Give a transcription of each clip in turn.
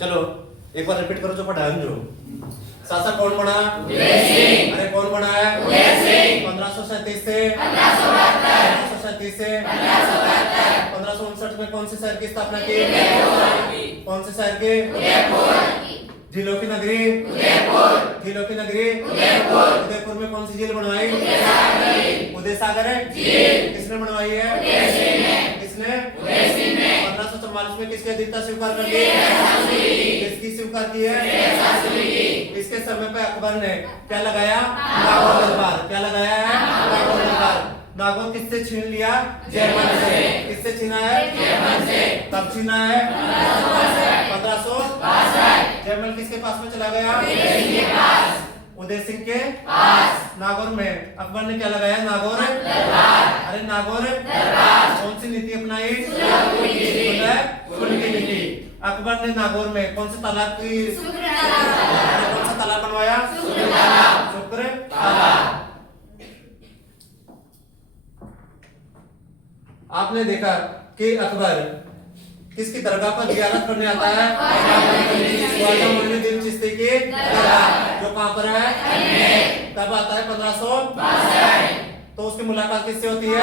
चलो एक बार रिपीट करो जो पढ़ाया जो। शासक कौन बना? अरे कौन बना है? 1537 से 1537 से 1559 में कौन से शहर की स्थापना की? कौन से शहर की? झीलों की नगरी। झीलों की नगरी उदयपुर में कौन सी झील बनवाई? उदय सागर है। किसने बनवाई है? किसने? 1544 में किसकी अधीनता स्वीकार कर ली? किसकी स्वीकार की है? इसके समय पे अकबर ने क्या लगाया? नागौर दरबार। क्या लगाया है? नागौर दरबार। नागौर किससे छीन लिया? जर्मन से। किससे छीना है? जर्मन से। कब छीना है? 1562। जर्मन किसके पास में चला गया? उदय सिंह के पास। नागौर में अकबर ने क्या लगाया? नागौर दरबार। अरे नागौर दरबार कौन सी नीति अपनाई? सुलह की नीति। अकबर ने नागौर में कौन से तालाब की कौन सा तालाब बनवाया? शुक्र तालाब। आपने देखा कि अकबर किसकी दरगाह पर जियारत करने आता है? ख्वाजा मोइनुद्दीन चिश्ती की दरगाह, जो कहां पर है? कब आता है? 1562। तो उसकी मुलाकात किससे होती है?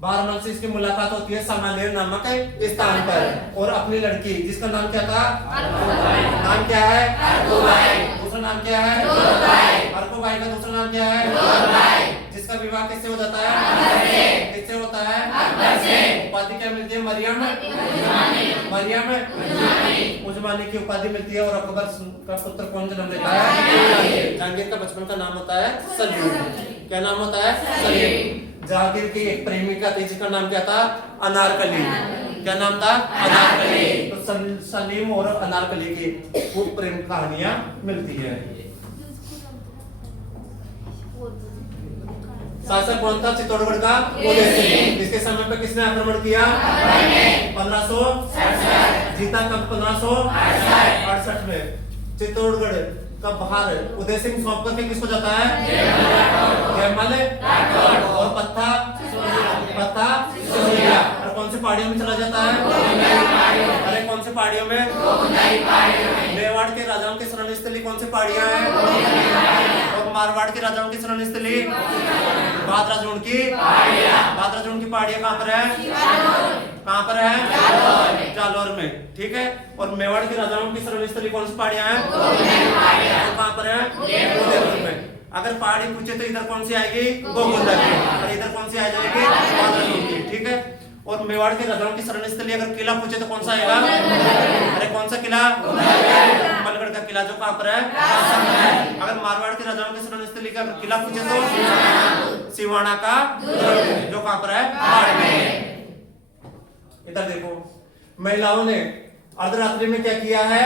बारमल से इसकी मुलाकात होती है सामालेर नामक स्थान पर। और अपनी लड़की जिसका नाम क्या था? नाम क्या है? दूसरा नाम क्या है? अर्कोबाई का दूसरा नाम क्या है? जिसका विवाह किससे हो जाता है? किससे होता है? उपाधि क्या मिलती है? मरियम उजमानी की उपाधि मिलती है। और अकबर का पुत्र कौन जन्म लेता है? जहांगीर का बचपन का नाम होता है सलीम। क्या नाम होता है? सलीम। जहांगीर की एक प्रेमिका थी जिसका नाम क्या था? अनारकली। क्या नाम था? अनारकली। तो सलीम और अनारकली की खूब प्रेम कहानियां मिलती है। शासक कौन था चित्तौड़गढ़ का? उदय सिंह। इसके समय पे किसने आक्रमण किया? 1567। जीता कब? 1568 में। चित्तौड़गढ़ का बाहर उदय सिंह सौंप करके किसको जाता है? जयमल और पत्ता सिसोदिया। और कौन सी पहाड़ियों में चला जाता है? अरे कौन सी पहाड़ियों में? मेवाड़ के राजाओं की शरण स्थली कौन सी पहाड़ियां हैं? और मारवाड़ के राजाओं की शरण स्थली भाद्राजून की पहाड़ियां कहां पर है? कहां पर है? जालौर में। ठीक है। और मेवाड़ के राजाओं की शरण स्थली कौन सी पहाड़ियां हैं? कहां पर है? उदयपुर में। अगर पहाड़ी पूछे तो इधर कौन सी आएगी? गोगुंदा की। और इधर कौन सी आ जाएगी? भाद्राजून की। ठीक है। और मेवाड़ के राजाओं की शरण स्थली अगर किला पूछे तो कौन सा आएगा? अरे कौन सा किला? कुंभलगढ़ का किला, जो कहां पर है? अगर मारवाड़ के राजाओं की शरण स्थली का किला पूछे तो सिवाना का, जो कहां पर है? बाड़मेर। इधर देखो, महिलाओं ने अर्धरात्रि में क्या किया है?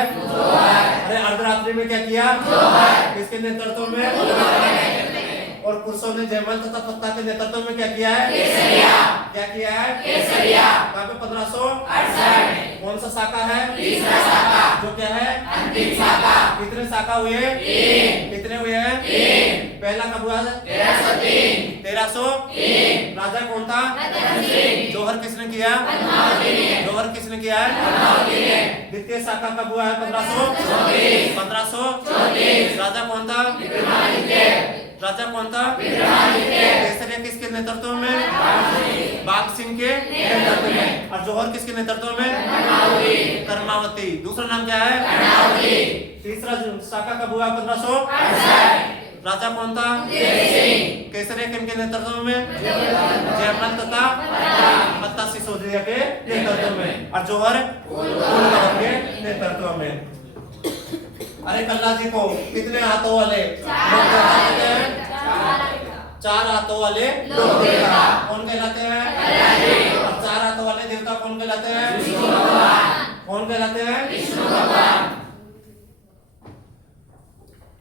अरे अर्धरात्रि में क्या किया? किसके नेतृत्व में? और पुरुषों ने जयमल तथा पत्ता के नेतृत्व में क्या किया है? क्या किया है? कहां पे? 1568। कौन सा शाखा है? जो क्या है? कितने शाखा हुए? कितने हुए हैं? पहला कब हुआ? 1303। राजा कौन था? जौहर किसने किया? जौहर किसने किया है? द्वितीय शाखा कब हुआ है? 1534। राजा कौन था? राजा कौन था? केसरिया किसके नेतृत्व में? बाघ सिंह के नेतृत्व में। और जौहर किसके नेतृत्व में? कर्मावती। दूसरा नाम क्या है? तीसरा शाखा कब हुआ? 1568। राजा कौन था? केसरिया किनके नेतृत्व में? जयमल तथा पत्ता सिसोदिया के नेतृत्व में। और जौहर के नेतृत्व में। अरे कल्ला जी को कितने हाथों वाले लोग कहते हैं? 4 हाथों वाले लोग देवता कौन कहलाते हैं? और 4 हाथों वाले देवता कौन कहलाते हैं? कौन कहलाते हैं?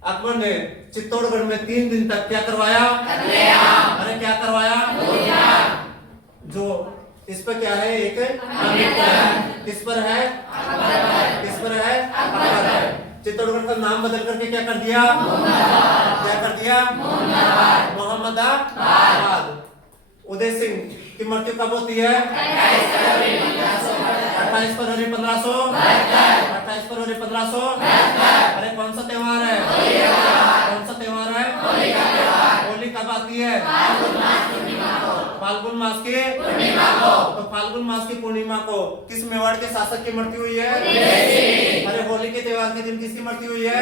अकबर ने चित्तौड़गढ़ में 3 दिन तक क्या करवाया? अरे क्या करवाया? जो इस पर क्या है? एक किस पर है? किस पर है? अकबर है। चित्तौड़गढ़ का नाम बदल करके क्या कर दिया? क्या कर दिया? मोहम्मदाबाद। उदय सिंह की मृत्यु कब होती है? 28 फरवरी 1572। 28 फरवरी 1500। अरे कौन सा त्योहार है? कौन सा त्योहार है? होली कब आती है? फाल्गुन मास की पूर्णिमा को। तो फाल्गुन मास की पूर्णिमा को किस मेवाड़ के शासक की मृत्यु हुई है? अरे होली के त्योहार के दिन किसकी मृत्यु हुई है?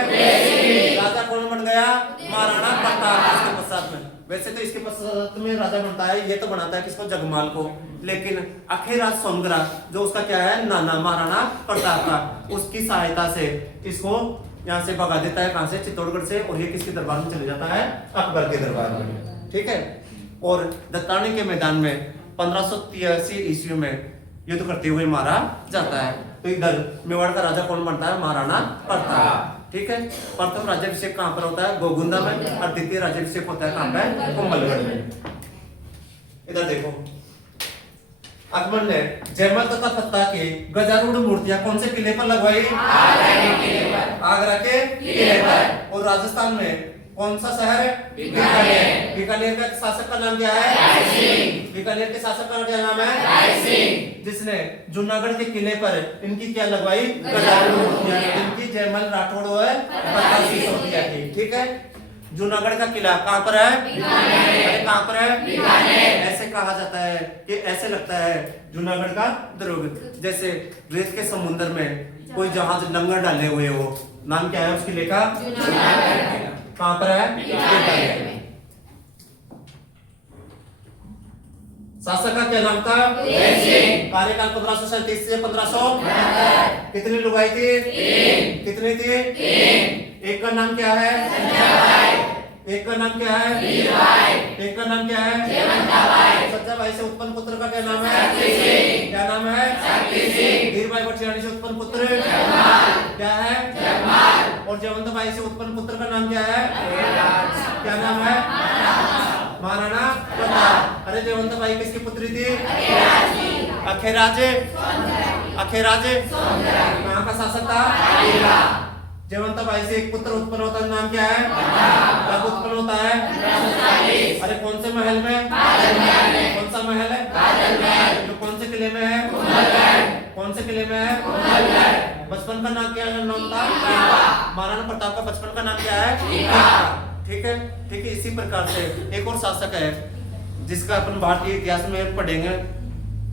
राजा कौन बन गया? महाराणा प्रताप। इसके पश्चात में, वैसे तो इसके पश्चात में राजा बनता है, ये तो बनाता है किसको? जगमाल को। लेकिन अखेराज सोनगरा जो उसका क्या है? नाना महाराणा प्रताप का, उसकी सहायता से इसको यहाँ से भगा देता है। कहां से? चित्तौड़गढ़ से। और ये किसके दरबार में चले जाता है? अकबर के दरबार में। ठीक है। और दत्तानी के मैदान में 1583 ईस्वी में युद्ध करते हुए मारा जाता है। तो इधर मेवाड़ का राजा कौन बनता है? महाराणा प्रताप। ठीक है। प्रथम राज्याभिषेक कहां पर होता है? गोगुंदा में। और द्वितीय राज्याभिषेक होता है कहां पे? कुंभलगढ़ में। इधर देखो, अकबर ने जयमल तथा फत्ता की गजारूढ़ मूर्तियां कौन से किले पर लगवाई? आगरा के किले पर। और राजस्थान में कौन सा शहर है? बीकानेर। बीकानेर का शासक का नाम क्या है? बीकानेर के शासक का क्या नाम है? जिसने जूनागढ़ के किले पर इनकी क्या लगवाई? गजारूढ़ मूर्तियां। इनकी जयमल राठौड़ है 85 सोटिया की। ठीक है। जूनागढ़ का किला कहाँ पर है? अरे कहाँ पर है? ऐसे कहा जाता है कि ऐसे लगता है जूनागढ़ का दुर्ग, जैसे रेत के समुद्र में कोई जहाज लंगर डाले हुए हो। नाम क्या है उस किले का? कहाँ पर है? शासक का क्या नाम था? कार्यकाल 1537 से 1500। कितनी लुगाई थी? कितनी थी? एक का नाम क्या है? एक का नाम क्या है? एक का नाम क्या है? सच्चा भाई से उत्पन्न पुत्र का क्या नाम है? क्या नाम है? धीर भाई भटियाणी से उत्पन्न पुत्र क्या है? और जयवंत भाई से उत्पन्न पुत्र का नाम क्या है? क्या नाम है? महाराणा प्रताप। अरे जयवंत भाई किसकी पुत्री थी? अखेराजे। अखेराजे कहाँ का शासक था? जयवंत भाई से एक पुत्र उत्पन्न होता है, नाम क्या है? कब उत्पन्न होता है? अरे कौन से महल में? कौन सा महल है? तो कौन से किले में है? कौन से किले में है? बचपन का नाम क्या नाम था? महाराणा प्रताप का बचपन का नाम क्या है? ठीक है। ठीक है। इसी प्रकार से एक और शासक है जिसका अपन भारतीय इतिहास में पढ़ेंगे।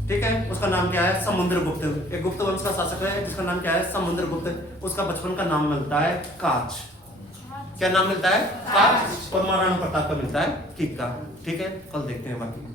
ठीक है। उसका नाम क्या है? समुद्रगुप्त। एक गुप्त वंश का शासक है जिसका नाम क्या है? समुद्रगुप्त। उसका बचपन का नाम मिलता है काच। क्या नाम मिलता है? काच। और महाराणा प्रताप का मिलता है कीका। ठीक है। कल देखते हैं बाकी।